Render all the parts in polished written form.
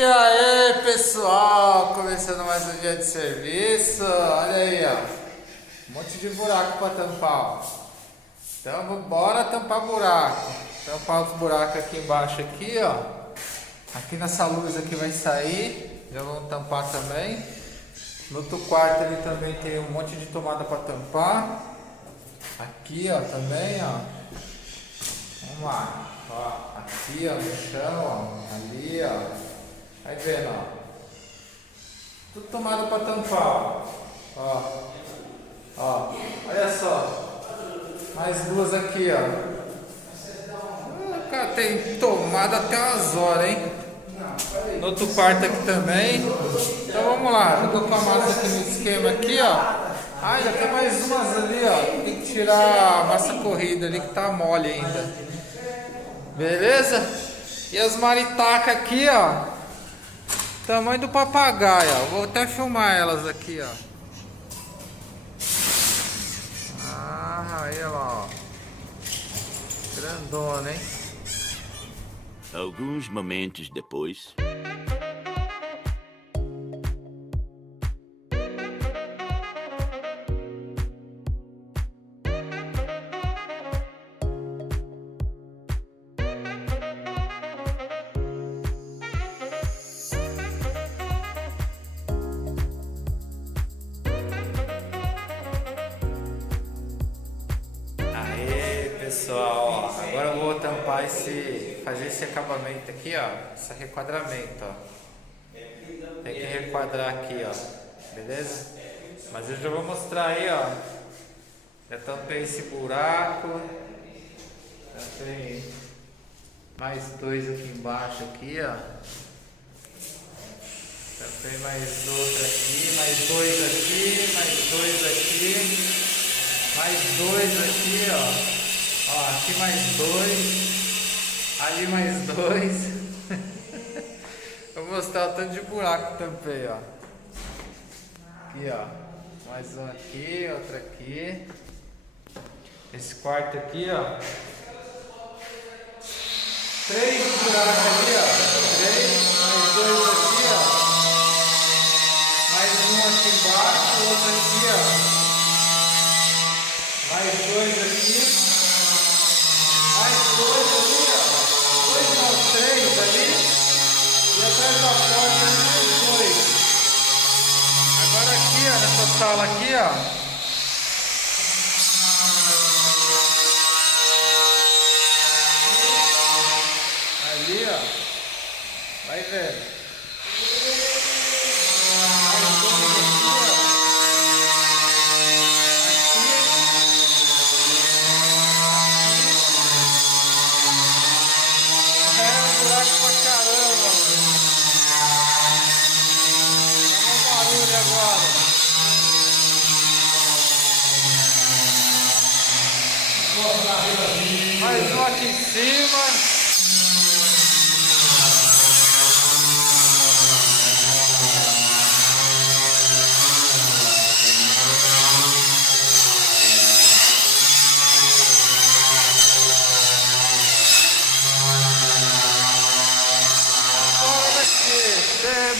E aí, pessoal, começando mais um dia de serviço. Olha aí, ó, um monte de buraco para tampar, ó. Então bora tampar buraco. Tampar os buracos aqui embaixo aqui, ó. Aqui nessa luz aqui vai sair, já vamos tampar também. No outro quarto ali também tem um monte de tomada para tampar. Aqui, ó, também, ó. Vamos lá, ó, aqui, ó, no chão, ó, ali, ó. Vai vendo, ó. Tudo tomado para tampar, ó. Ó, olha só. Mais duas aqui, ó. Cara, tem tomada até umas horas, hein? No outro quarto aqui também. Então vamos lá, já tô com a massa aqui no esquema aqui, ó. Ah, já tem mais umas ali, ó. Tem que tirar a massa corrida ali que tá mole ainda. Beleza? E as maritacas aqui, ó. Tamanho do papagaio, ó. Vou até filmar elas aqui, ó. Ah, aí, ó. Grandona, hein? Alguns momentos depois. Pessoal, ó, agora eu vou tampar fazer esse acabamento aqui, ó, esse requadramento, ó. Tem que requadrar aqui, ó, beleza? Mas eu já vou mostrar aí, ó. Já tampei esse buraco, tampei mais dois aqui embaixo aqui, ó. Tampei mais outro aqui, mais dois aqui, mais dois aqui, mais dois aqui, ó. Ó, aqui mais dois, ali mais dois. Vou mostrar o tanto de buraco que tampei, ó. Aqui, ó. Mais um aqui, outro aqui. Esse quarto aqui, ó. Três buracos aqui, ó. Três, mais dois aqui, ó. Mais um aqui embaixo, outro aqui, ó. Mais dois aqui. Mais dois ali, ó. Dois não, três ali. E atrás da porta ali mais dois. Agora aqui, ó, nessa sala aqui, ó. Ali, ó. Vai vendo. Mais dois aqui, ó. Buraco pra caramba, mano. Tá um barulho agora. Mais um aqui em cima.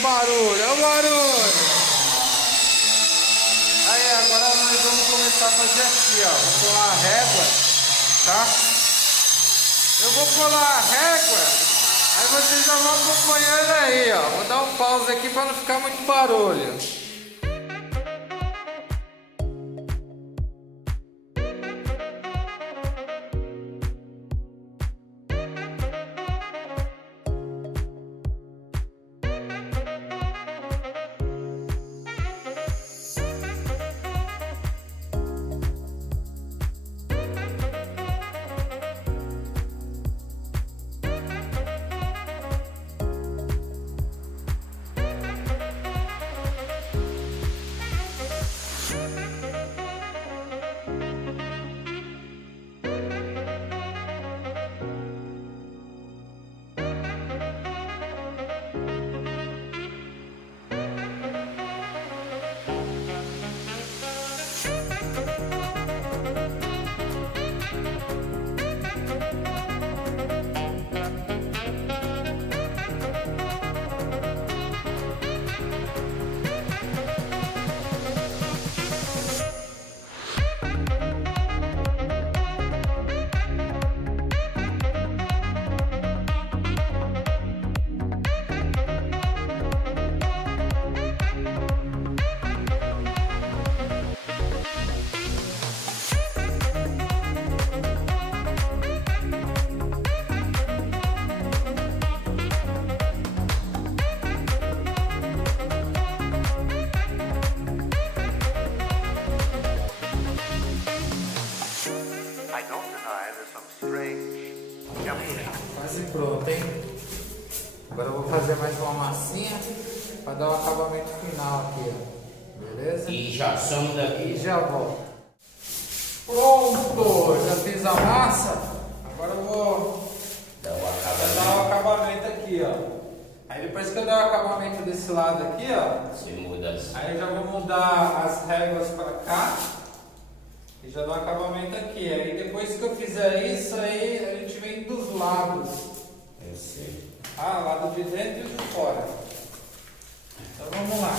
Barulho, é o barulho. Aí agora nós vamos começar a fazer aqui, ó. Vou colar a régua, tá? Eu vou colar a régua. Aí vocês já vão acompanhando aí, ó. Vou dar um pause aqui para não ficar muito barulho. massinha para dar o acabamento final aqui, ó. Beleza? E já somos daqui. E já volto. Pronto, já fiz a massa. Agora eu vou Dá o dar o acabamento aqui, ó. Aí depois que eu der o acabamento desse lado aqui, ó, Você muda assim. aí eu já vou mudar as réguas para cá e já dou acabamento aqui. Aí depois que eu fizer isso, aí a gente vem dos lados. Eu sei. Ah, lado de dentro e de fora. Então vamos lá.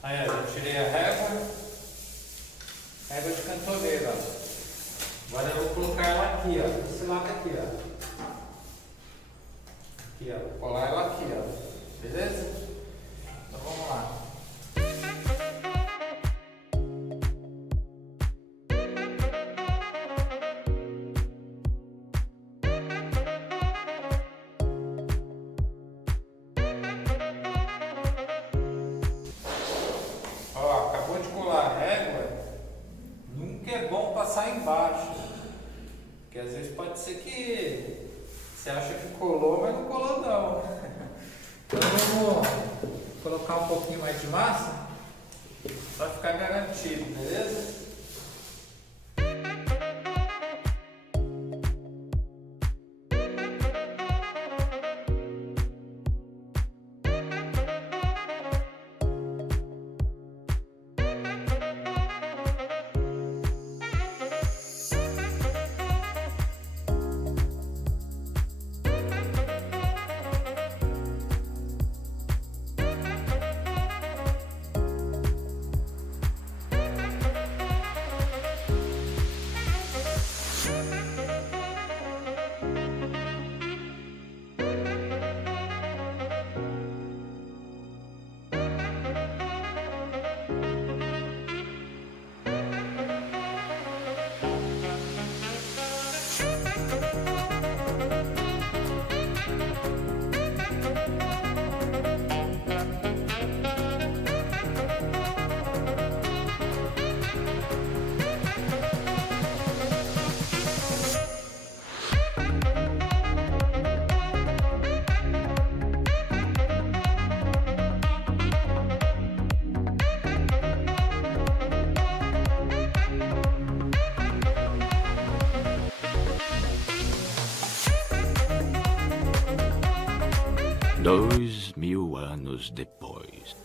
Aí, ó, já tirei a régua de cantoneira, ó. Agora eu vou colocar ela aqui, ó, desse lado aqui, ó. Aqui, ó, vou colar ela aqui, ó. Beleza? Então vamos lá. Ó, acabou de colar a régua, nunca é bom passar embaixo, porque às vezes pode ser que você acha que colou, mas não colou não. Então vamos colocar um pouquinho mais de massa para ficar garantido, beleza? Dois mil anos depois.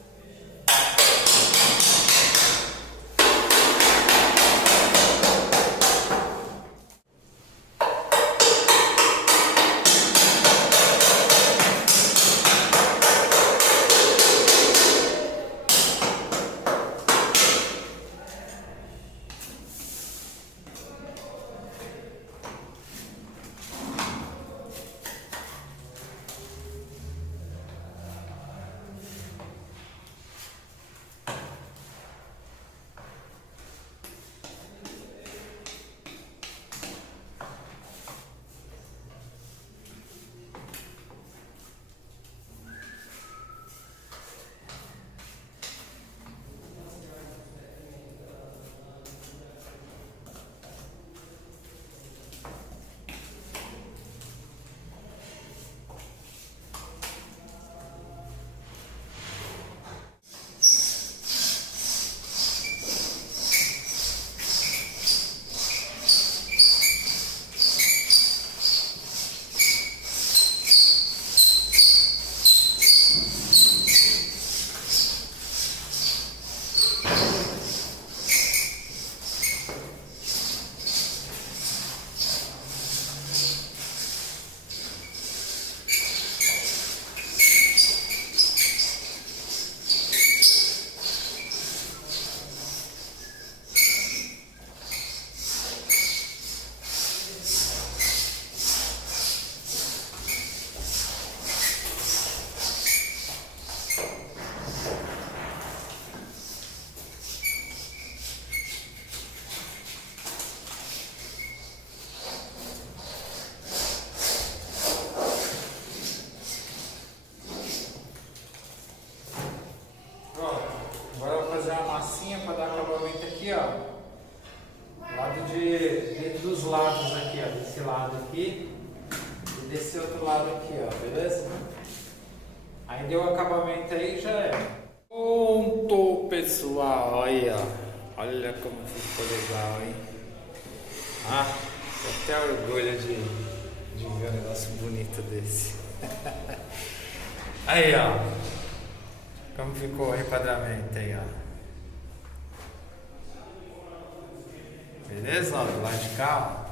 desse outro lado aqui, ó, beleza? Aí deu o acabamento aí, já é. Pronto, pessoal, aí, ó. Olha como ficou legal, hein? Ah, eu até orgulho de ver um negócio bonito desse. Aí, ó. Como ficou o enquadramento aí, ó. Beleza? Ó, do lado de cá, ó.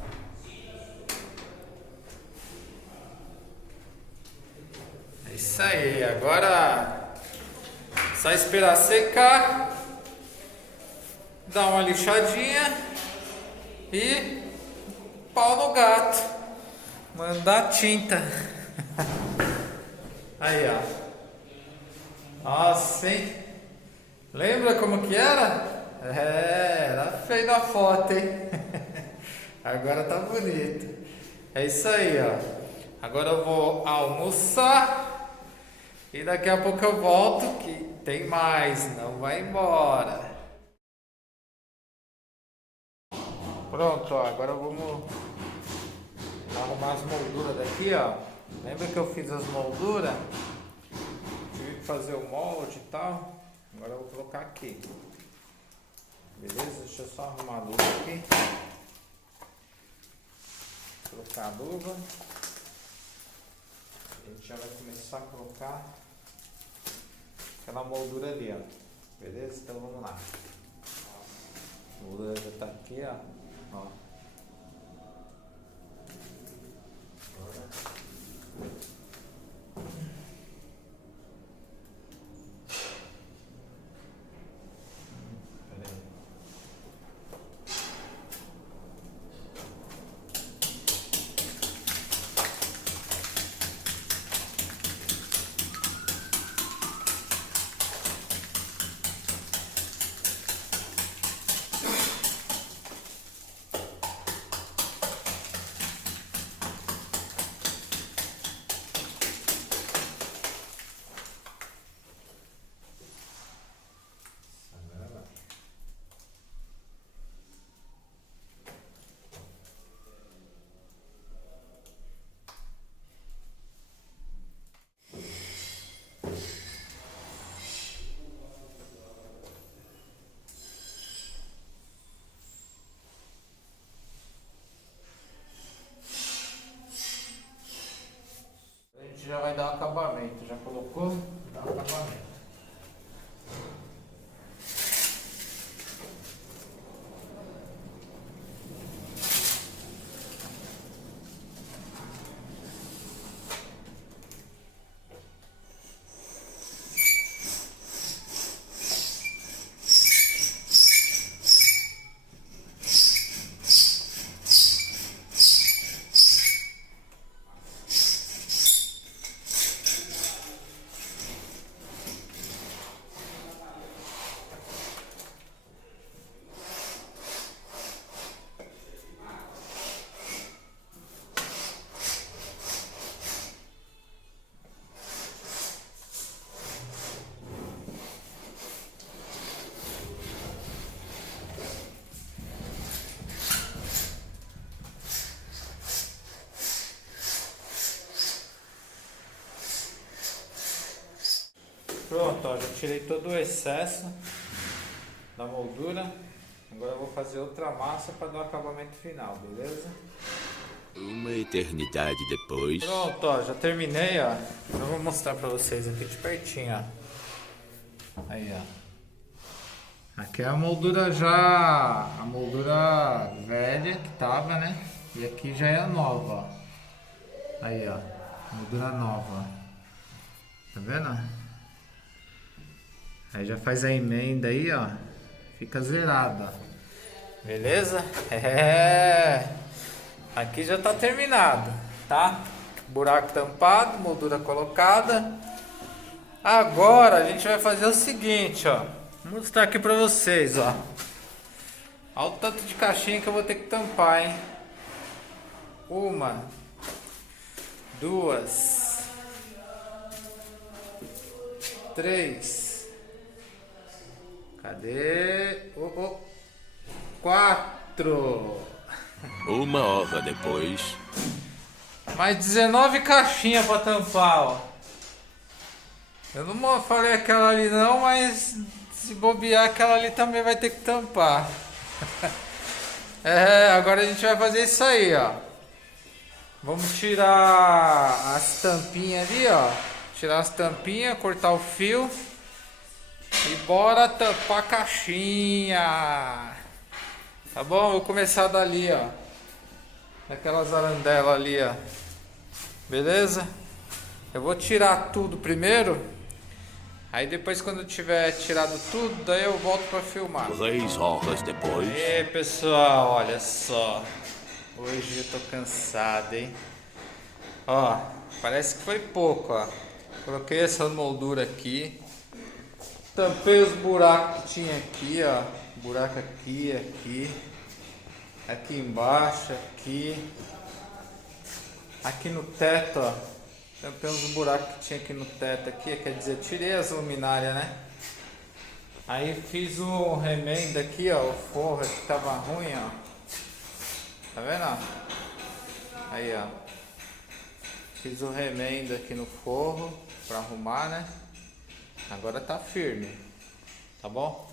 É isso aí, agora só esperar secar, dar uma lixadinha e pau no gato, mandar tinta. Aí, ó. Nossa, hein? Lembra como que era? Era feio na foto, hein? Agora tá bonito. É isso aí, ó. Agora eu vou almoçar. E daqui a pouco eu volto que tem mais, não vai embora. Pronto, ó, agora vamos arrumar as molduras daqui, ó. Lembra que eu fiz as molduras? Tive que fazer o molde e tal. Agora eu vou colocar aqui. Beleza? Deixa eu só arrumar a luva aqui. Colocar a luva. A gente já vai começar a colocar aquela moldura ali, ó. Beleza? Então vamos lá. A moldura já tá aqui, ó. Agora. Já vai dar um acabamento, já colocou? Dá um acabamento. Pronto, ó, já tirei todo o excesso da moldura. Agora eu vou fazer outra massa para dar o acabamento final, beleza? Uma eternidade depois. Pronto, ó, já terminei, ó. Eu vou mostrar para vocês aqui de pertinho, ó. Aí, ó. Aqui é a moldura já, a moldura velha que tava, né? E aqui já é a nova, ó. Aí, ó, moldura nova. Tá vendo? Aí já faz a emenda aí, ó. Fica zerado, ó. Beleza? É. Aqui já tá terminado, tá? Buraco tampado, moldura colocada. Agora a gente vai fazer o seguinte, ó. Vou mostrar aqui pra vocês, ó. Olha o tanto de caixinha que eu vou ter que tampar, hein? Uma, duas, três. Cadê? Quatro. Uma hora depois. Mais 19 caixinhas pra tampar, ó. Eu não falei aquela ali não, mas se bobear aquela ali também vai ter que tampar. Agora a gente vai fazer isso aí, ó. Vamos tirar as tampinhas ali, ó. Tirar as tampinhas, cortar o fio. E bora tampar a caixinha. Tá bom? Vou começar dali, ó. Daquelas arandelas ali, ó. Beleza? Eu vou tirar tudo primeiro. Aí depois quando eu tiver tirado tudo, daí eu volto pra filmar. 3 horas depois. E pessoal, olha só. Hoje eu tô cansado, hein? Ó, parece que foi pouco, ó. Coloquei essa moldura aqui. Tampei os buracos que tinha aqui, ó. Buraco aqui, aqui. Aqui embaixo, aqui. Aqui no teto, ó. Tampei uns buracos que tinha aqui no teto aqui, quer dizer, tirei as luminárias, né? Aí fiz um remendo aqui, ó, o forro que tava ruim, ó. Tá vendo, ó? Aí, ó. Fiz o remendo aqui no forro pra arrumar, né? Agora tá firme, tá bom?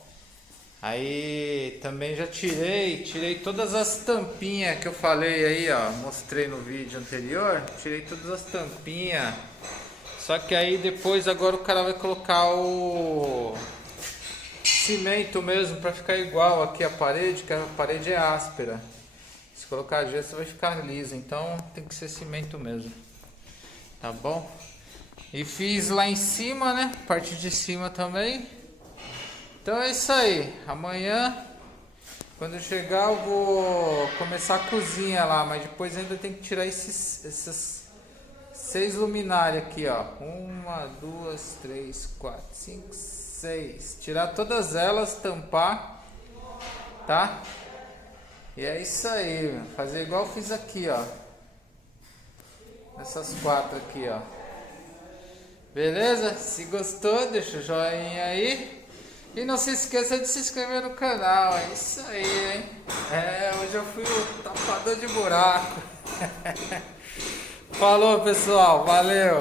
Aí também já tirei todas as tampinhas que eu falei aí, ó, mostrei no vídeo anterior, tirei todas as tampinhas. Só que aí depois agora o cara vai colocar o cimento mesmo para ficar igual aqui a parede, que a parede é áspera. Se colocar gesso vai ficar liso, então tem que ser cimento mesmo. Tá bom? E fiz lá em cima, né? Parte de cima também. Então é isso aí, amanhã quando eu chegar eu vou começar a cozinha lá, mas depois ainda tem que tirar essas 6 luminárias aqui, ó. 1, 2, 3, 4, 5, 6. Tirar todas elas, tampar, tá? E é isso aí, meu. Fazer igual eu fiz aqui, ó. Essas 4 aqui, ó. Beleza? Se gostou, deixa o joinha aí. E não se esqueça de se inscrever no canal, é isso aí, hein? Hoje eu fui o tapador de buraco. Falou, pessoal, valeu!